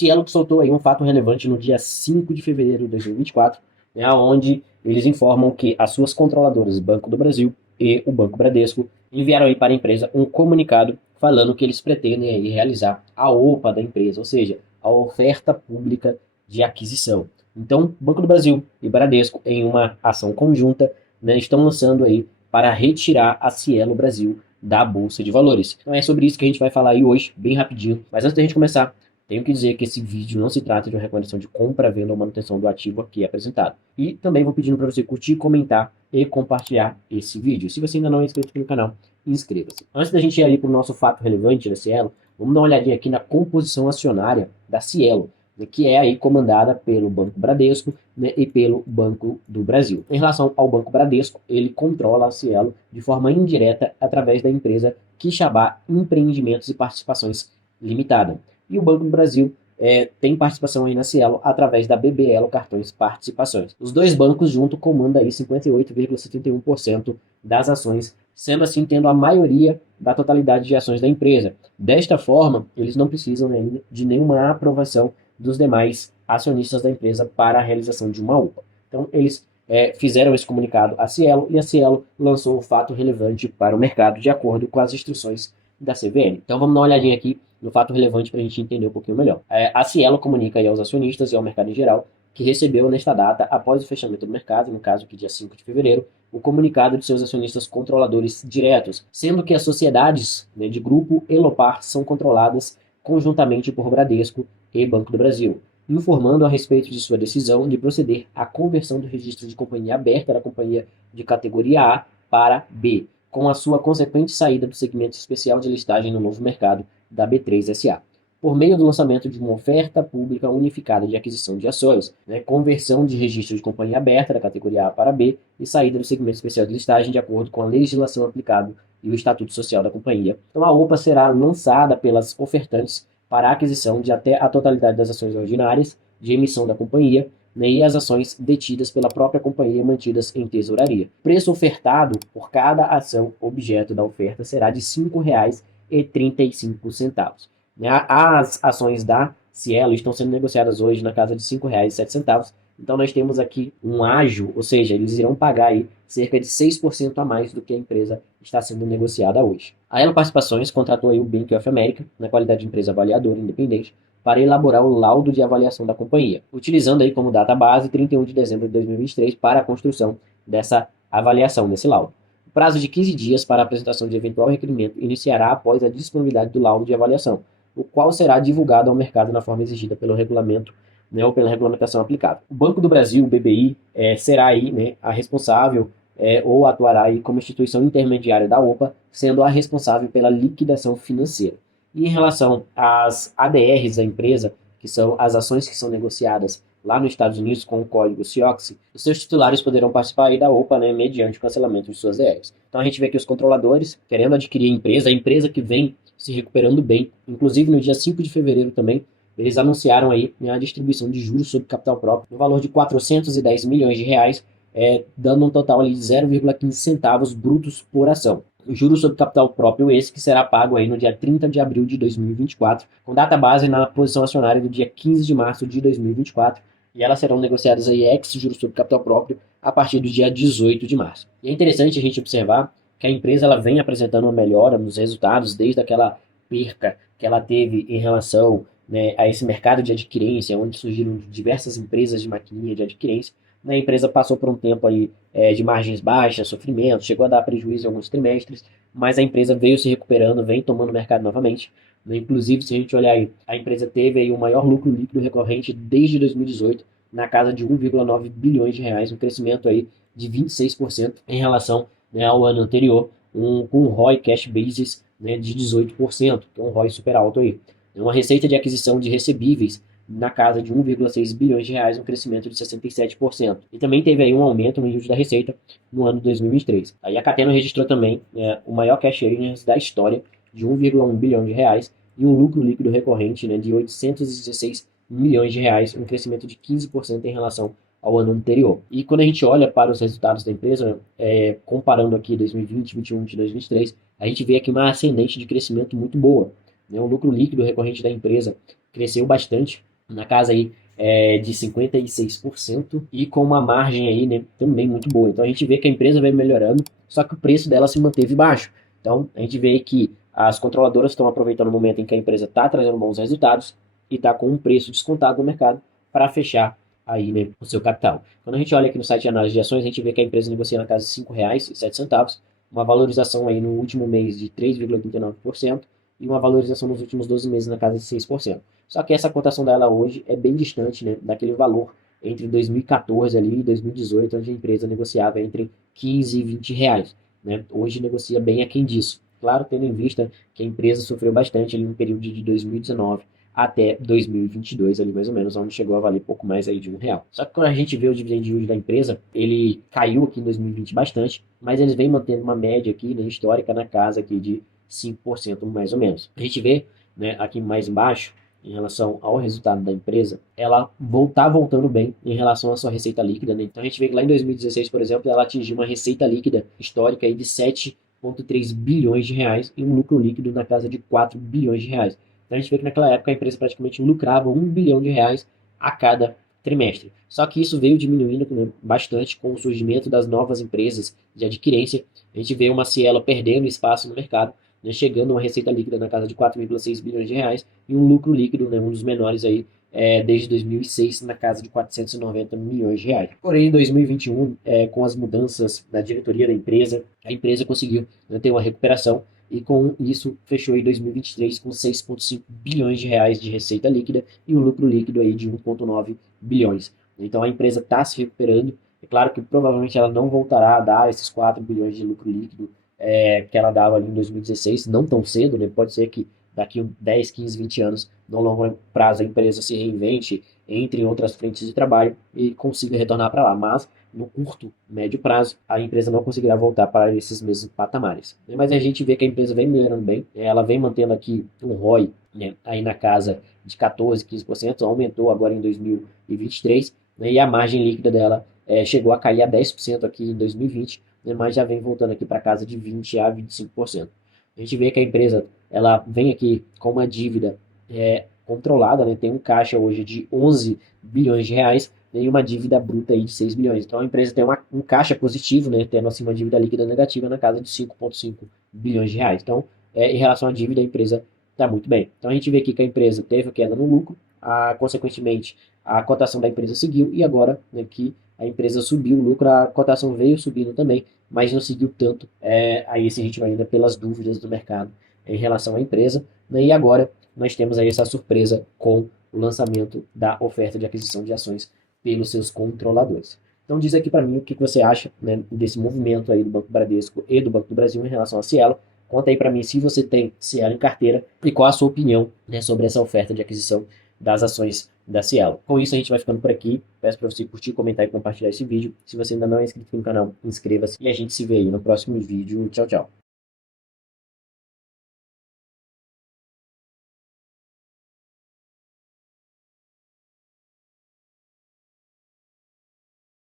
Cielo que soltou aí um fato relevante no dia 5 de fevereiro de 2024, né, onde eles informam que as suas controladoras, Banco do Brasil e o Banco Bradesco, enviaram aí para a empresa um comunicado falando que eles pretendem aí realizar a OPA da empresa, ou seja, a oferta pública de aquisição. Então, Banco do Brasil e Bradesco, em uma ação conjunta, né, estão lançando aí para retirar a Cielo Brasil da Bolsa de Valores. Então é sobre isso que a gente vai falar aí hoje, bem rapidinho. Mas antes da gente começar, tenho que dizer que esse vídeo não se trata de uma recomendação de compra, venda ou manutenção do ativo aqui apresentado. E também vou pedindo para você curtir, comentar e compartilhar esse vídeo. Se você ainda não é inscrito aqui no canal, inscreva-se. Antes da gente ir ali para o nosso fato relevante da Cielo, vamos dar uma olhadinha aqui na composição acionária da Cielo, né, que é aí comandada pelo Banco Bradesco, né, e pelo Banco do Brasil. Em relação ao Banco Bradesco, ele controla a Cielo de forma indireta através da empresa Quixaba Empreendimentos e Participações Limitada. E o Banco do Brasil tem participação aí na Cielo através da BBL Cartões Participações. Os dois bancos juntos comandam aí 58,71% das ações, sendo assim tendo a maioria da totalidade de ações da empresa. Desta forma, eles não precisam ainda de nenhuma aprovação dos demais acionistas da empresa para a realização de uma OPA. Então, eles fizeram esse comunicado à Cielo e a Cielo lançou o fato relevante para o mercado de acordo com as instruções da CVM. Então, vamos dar uma olhadinha aqui no fato relevante para a gente entender um pouquinho melhor. A Cielo comunica aí aos acionistas e ao mercado em geral que recebeu nesta data, após o fechamento do mercado, no caso aqui dia 5 de fevereiro, o comunicado de seus acionistas controladores diretos, sendo que as sociedades, né, de grupo Elopar são controladas conjuntamente por Bradesco e Banco do Brasil, informando a respeito de sua decisão de proceder à conversão do registro de companhia aberta da companhia de categoria A para B, com a sua consequente saída do segmento especial de listagem no novo mercado da B3SA, por meio do lançamento de uma oferta pública unificada de aquisição de ações, né, conversão de registro de companhia aberta da categoria A para B e saída do segmento especial de listagem de acordo com a legislação aplicável e o Estatuto Social da companhia. Então a OPA será lançada pelas ofertantes para a aquisição de até a totalidade das ações ordinárias de emissão da companhia, né, e as ações detidas pela própria companhia mantidas em tesouraria. O preço ofertado por cada ação objeto da oferta será de R$ 5,35. As ações da Cielo estão sendo negociadas hoje na casa de R$ 5,07. Então nós temos aqui um ágio, ou seja, eles irão pagar aí cerca de 6% a mais do que a empresa está sendo negociada hoje. A Elo Participações contratou aí o Bank of America, na qualidade de empresa avaliadora independente, para elaborar o laudo de avaliação da companhia, utilizando aí como data base 31 de dezembro de 2023 para a construção dessa avaliação, desse laudo. O prazo de 15 dias para a apresentação de eventual requerimento iniciará após a disponibilidade do laudo de avaliação, o qual será divulgado ao mercado na forma exigida pelo regulamento, né, ou pela regulamentação aplicável. O Banco do Brasil, o BBI, será aí, né, a responsável ou atuará aí como instituição intermediária da OPA, sendo a responsável pela liquidação financeira. E em relação às ADRs da empresa, que são as ações que são negociadas lá nos Estados Unidos com o código CIOXI, os seus titulares poderão participar aí da OPA, né, mediante o cancelamento de suas ADRs. Então a gente vê aqui os controladores querendo adquirir a empresa que vem se recuperando bem. Inclusive no dia 5 de fevereiro também, eles anunciaram aí, né, a distribuição de juros sobre capital próprio no valor de R$ 410 milhões, dando um total ali de 0,15 centavos brutos por ação. O juros sobre capital próprio esse que será pago aí no dia 30 de abril de 2024, com data base na posição acionária do dia 15 de março de 2024, e elas serão negociadas aí ex-juros sobre capital próprio a partir do dia 18 de março. E é interessante a gente observar que a empresa ela vem apresentando uma melhora nos resultados desde aquela perca que ela teve em relação, né, a esse mercado de adquirência, onde surgiram diversas empresas de maquininha de adquirência. A empresa passou por um tempo aí, de margens baixas, sofrimento, chegou a dar prejuízo em alguns trimestres, mas a empresa veio se recuperando, vem tomando o mercado novamente. Inclusive, se a gente olhar aí, a empresa teve aí o maior lucro líquido recorrente desde 2018, na casa de 1,9 bilhões de reais, um crescimento aí de 26% em relação, né, ao ano anterior, com um ROI cash basis, né, de 18%, que é um ROI super alto aí. Uma receita de aquisição de recebíveis na casa de 1,6 bilhões de reais, um crescimento de 67%. E também teve aí um aumento no yield da receita no ano de 2023. Aí a Cateno registrou também o maior cash earnings da história, de 1,1 bilhão de reais, e um lucro líquido recorrente, né, de 816 milhões de reais, um crescimento de 15% em relação ao ano anterior. E quando a gente olha para os resultados da empresa, comparando aqui 2020, 2021 e 2023, a gente vê aqui uma ascendente de crescimento muito boa. O lucro líquido recorrente da empresa cresceu bastante, na casa aí de 56% e com uma margem aí, né, também muito boa. Então a gente vê que a empresa vem melhorando, só que o preço dela se manteve baixo. Então a gente vê que as controladoras estão aproveitando o momento em que a empresa está trazendo bons resultados e está com um preço descontado no mercado para fechar aí, né, o seu capital. Quando a gente olha aqui no site de análise de ações, a gente vê que a empresa negocia na casa de R$ 5,07, uma valorização aí no último mês de 3,39% e uma valorização nos últimos 12 meses na casa de 6%. Só que essa cotação dela hoje é bem distante, né, daquele valor entre 2014 ali e 2018, onde a empresa negociava entre 15 e 20 reais. Né? Hoje negocia bem aquém disso. Claro, tendo em vista que a empresa sofreu bastante ali no período de 2019 até 2022, ali mais ou menos, onde chegou a valer pouco mais aí de R$ 1. Só que quando a gente vê o dividend yield da empresa, ele caiu aqui em 2020 bastante, mas eles vêm mantendo uma média aqui, né, histórica na casa aqui de 5% mais ou menos. A gente vê, né, aqui mais embaixo, em relação ao resultado da empresa, ela está voltando bem em relação à sua receita líquida. Né? Então a gente vê que lá em 2016, por exemplo, ela atingiu uma receita líquida histórica aí de 7,3 bilhões de reais e um lucro líquido na casa de 4 bilhões de reais. Então a gente vê que naquela época a empresa praticamente lucrava 1 bilhão de reais a cada trimestre. Só que isso veio diminuindo, né, bastante com o surgimento das novas empresas de adquirência. A gente vê uma Cielo perdendo espaço no mercado, né, chegando a uma receita líquida na casa de 4,6 bilhões de reais e um lucro líquido, né, um dos menores aí, desde 2006, na casa de 490 milhões de reais. Porém, em 2021, com as mudanças na diretoria da empresa, a empresa conseguiu, né, ter uma recuperação e com isso fechou em 2023 com 6,5 bilhões de reais de receita líquida e um lucro líquido aí de 1,9 bilhões. Então a empresa está se recuperando. É claro que provavelmente ela não voltará a dar esses 4 bilhões de lucro líquido que ela dava ali em 2016, não tão cedo, né? Pode ser que daqui 10, 15, 20 anos, no longo prazo, a empresa se reinvente, entre em outras frentes de trabalho e consiga retornar para lá. Mas no curto, médio prazo, a empresa não conseguirá voltar para esses mesmos patamares. Mas a gente vê que a empresa vem melhorando bem, ela vem mantendo aqui um ROI, né, aí na casa de 14, 15%, aumentou agora em 2023, né, e a margem líquida dela chegou a cair a 10% aqui em 2020, né, mas já vem voltando aqui para casa de 20 a 25%. A gente vê que a empresa ela vem aqui com uma dívida controlada, né, tem um caixa hoje de 11 bilhões de reais, né, e uma dívida bruta aí de 6 bilhões. Então a empresa tem um caixa positivo, né, tendo assim uma dívida líquida negativa na casa de 5,5 bilhões de reais. Então, em relação à dívida, a empresa está muito bem. Então a gente vê aqui que a empresa teve queda no lucro, consequentemente a cotação da empresa seguiu e agora, né, que a empresa subiu o lucro, a cotação veio subindo também, mas não seguiu tanto aí esse ritmo ainda pelas dúvidas do mercado em relação à empresa. Né, e agora nós temos aí essa surpresa com o lançamento da oferta de aquisição de ações pelos seus controladores. Então diz aqui para mim o que você acha, né, desse movimento aí do Banco Bradesco e do Banco do Brasil em relação à Cielo. Conta aí para mim se você tem Cielo em carteira e qual a sua opinião, né, sobre essa oferta de aquisição das ações da Cielo. Com isso a gente vai ficando por aqui. Peço para você curtir, comentar e compartilhar esse vídeo. Se você ainda não é inscrito no canal, inscreva-se e a gente se vê aí no próximo vídeo. Tchau, tchau.